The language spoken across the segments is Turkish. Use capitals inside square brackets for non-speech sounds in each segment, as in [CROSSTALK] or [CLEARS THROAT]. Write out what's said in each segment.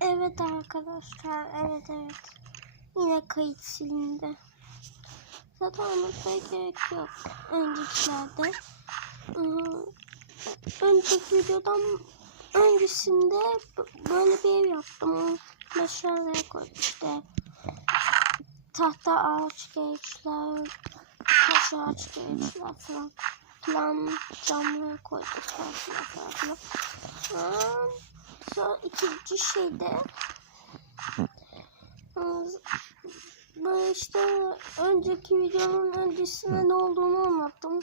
Evet arkadaşlar. Evet evet. Yine kayıt silindi. Zaten anlatmaya gerek yok. Öncekilerde. Iı, Önceki videodan öncesinde böyle bir ev yaptım. Meşaleye koydum işte. Tahta ağaç gereçler, taş ağaç gereçler falan plan camları koyduk falan filan filan. Sonra ikinci şeyde böyle işte önceki videonun öncesinde ne olduğunu anlattım.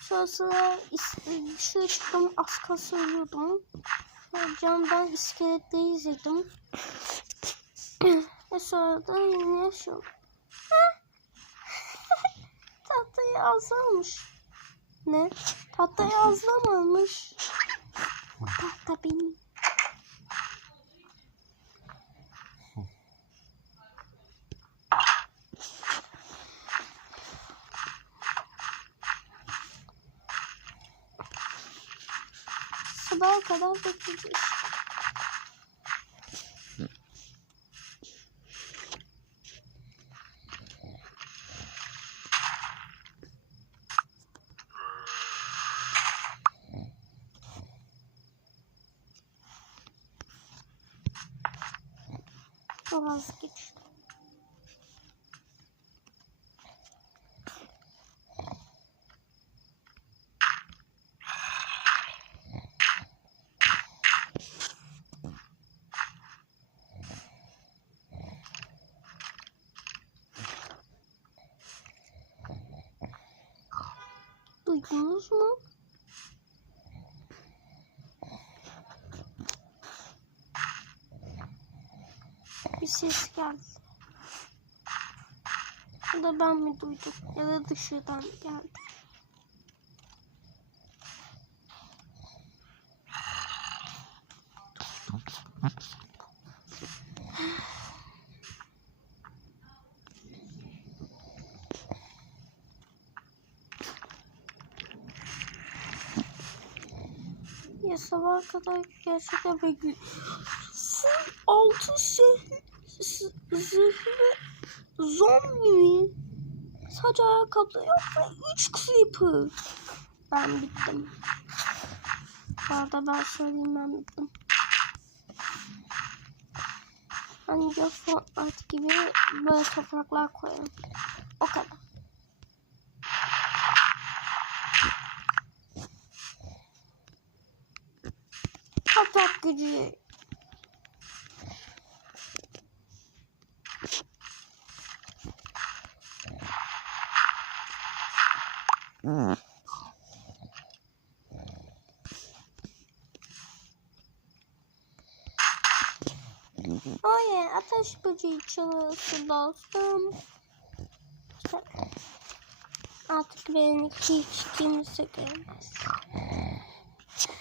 Sonra sıra is- dışarı çıktım az kalsın ölüyordum. Camdan iskeletleri izledim. [CLEARS THROAT] Ve sonra da yine yaşıyorum. [LAUGHS] Tahtayı azalmış. Ne? Tahtayı azlamamış. Tahta benim. Sabaha kadar bekleyeceğiz. Vazgeç. Duydunuz mu? Bir ses geldi. Ya da ben mi duydum ya da dışarıdan geldi. Ya sabaha kadar gerçekten bekliyorum. Altı şehir, zırhlı zombi. Sadece ayakkabı yok ve 3 creeper. Ben bittim. Bu arada ben söyleyeyim ben bittim. Hani de Fortnite gibi böyle topraklar koyalım. O kadar. Toprak gücü. Oh yeah, I też będziecie cudownym. Odkręcić tym sykiem.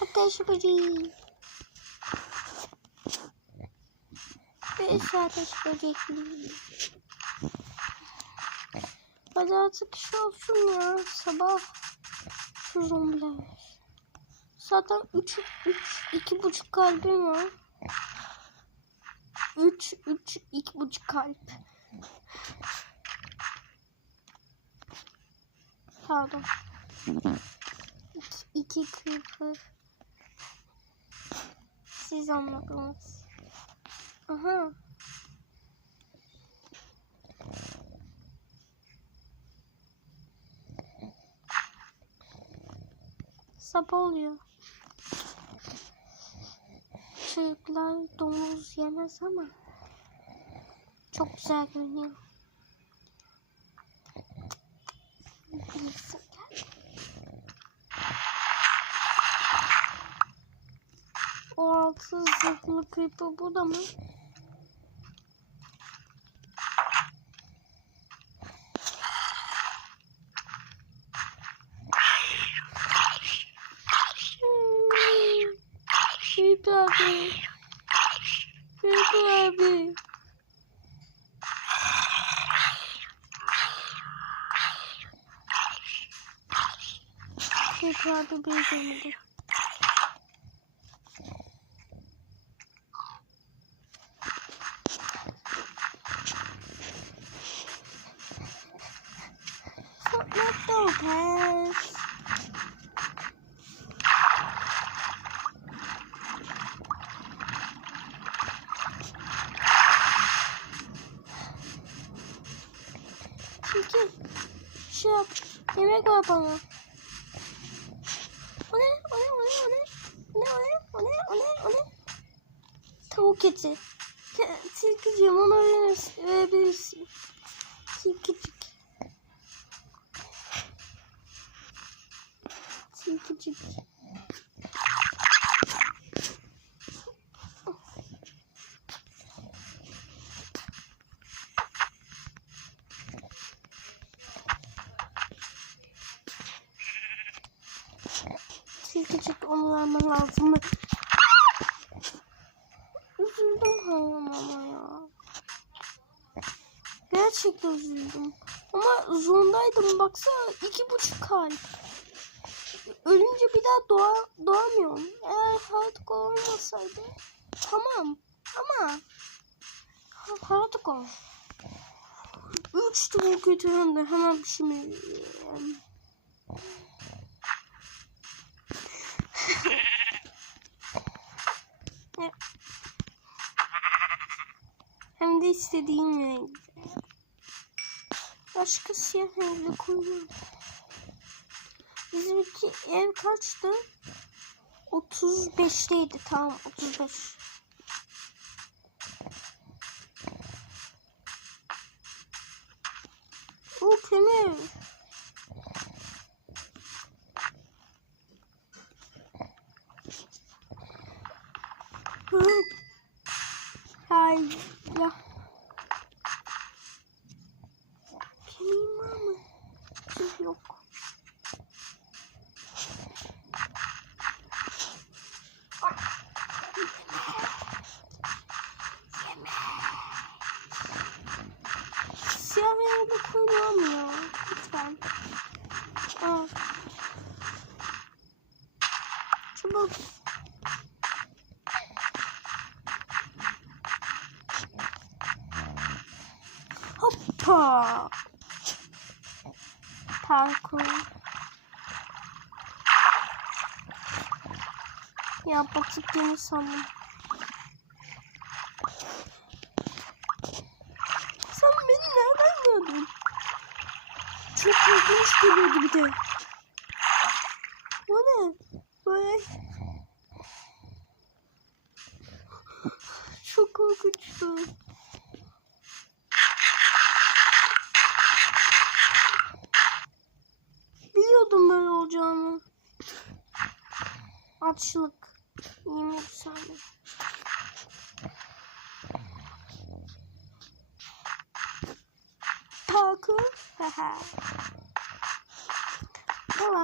A też będzie... Pysa też będzie... Hadi artık şey olsun ya. Sabah şu zombiler. Zaten 3 3 iki buçuk kalbim var. 3 3 iki buçuk kalp. Pardon. 2 creeper. Siz anladınız. Aha. Sabah oluyor. Çocuklar domuz yemez ama çok güzel görünüyor. O altı zırhlı creeper bu da mı? abi. Tekrarda benzemedim. Not the best. Şey yap. Yemek var bana. O ne? O ne? O ne? O ne? O ne? O ne? O ne? O ne? O ne? Tavuk eti. Tilkiciğim onu verirsin, verebilirsin. Tilkicik. Tilkicik. Onu vermen lazım. Üzüldüm hayvan ama ya. Gerçekten üzüldüm. Ama zondaydım baksana iki buçuk kalp. Ölünce bir daha doğa, doğamıyorum. Eğer Hardcore olmasaydı tamam ama Hardcore. Üç tavuk kötü hem de hemen şimdi hem de istediğim renkte. Başka siyah renkle koyuyorum. Bizimki ev kaçtı? 35'teydi tamam 35. O kömür. Hayır. Aa bak böyle olmuyor. Lütfen. Aa. Çabuk. Hoppa. Parkur. Ya batıp sanırım. Korkunç geliyordu bir de. O ne? Böyle... Çok korkunçtu. Biliyordum böyle olacağını. Açlık. 20 saniye. Parkur. Haha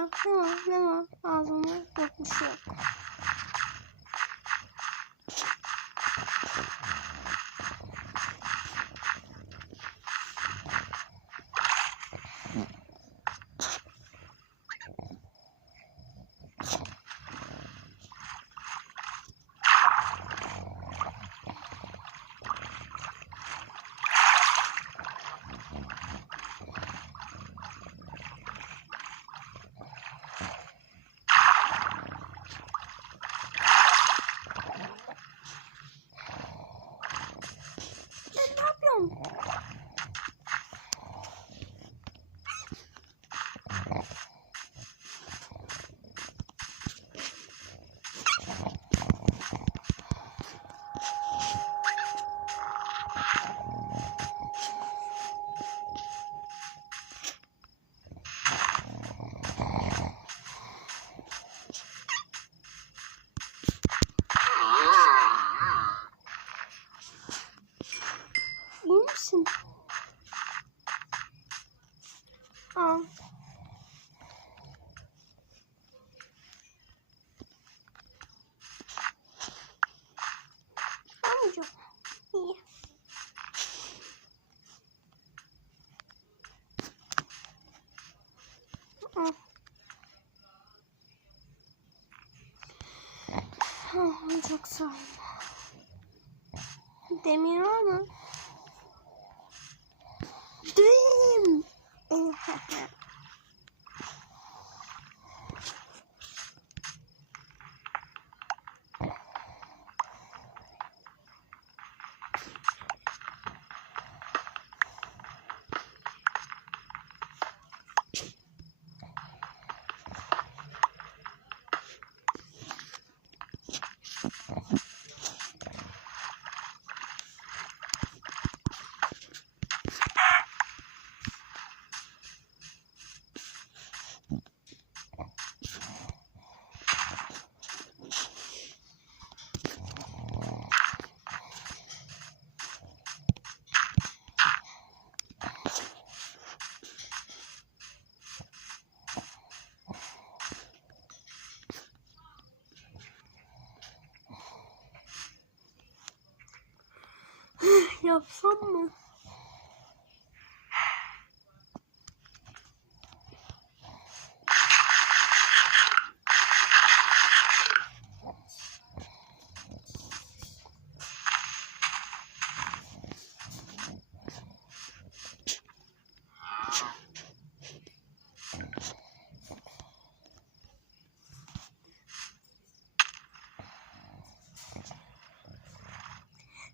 var. Değil mi? Değil mi? Ağzımda yok yok. Aa. Ah, Çok sağ ol. Demir var mı? Dream. Yapsam mı?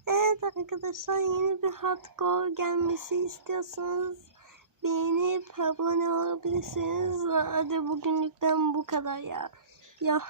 Evet arkadaşlar yeni bir hardcore gelmesi istiyorsanız beğenip abone olabilirsiniz. Hadi bugünlükten bu kadar ya. Ya